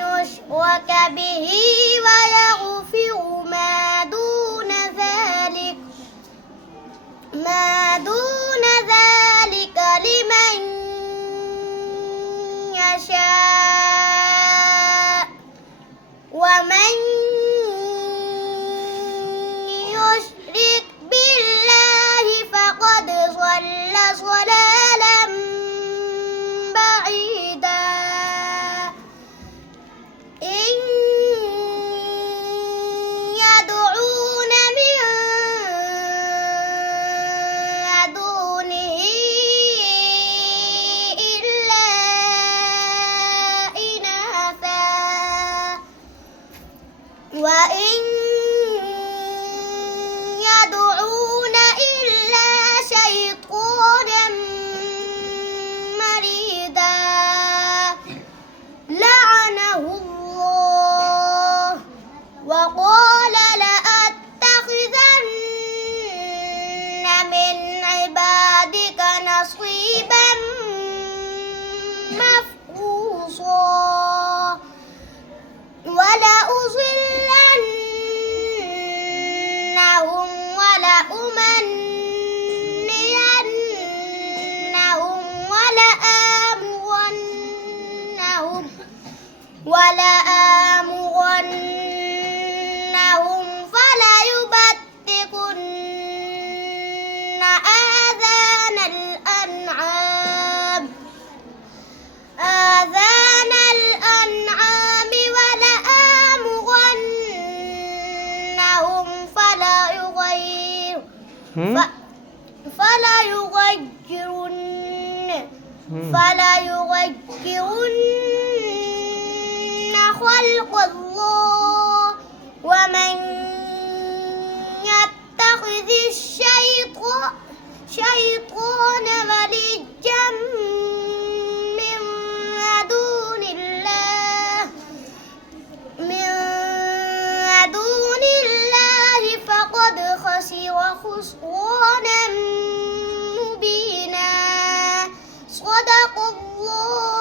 يشرك به ويغفر ما دون ذلك لمن يشاء ومن يشرك بالله فقد ضل ضلالا بعيدا إن يدعون من دونه إلا إناثا وإن يدعون إلا شيطانا مريدا لعنه الله وقال لأتخذن من عبادك نصيبا مفروضا ولأضلنهم ولآمرنهم فليبتكن آذان الأنعام ولآمرنهم فليغيرن خلق الله ومن يتخذ الشيطان وليا من دون الله فقد خسر خسرانا مبينا صدق الله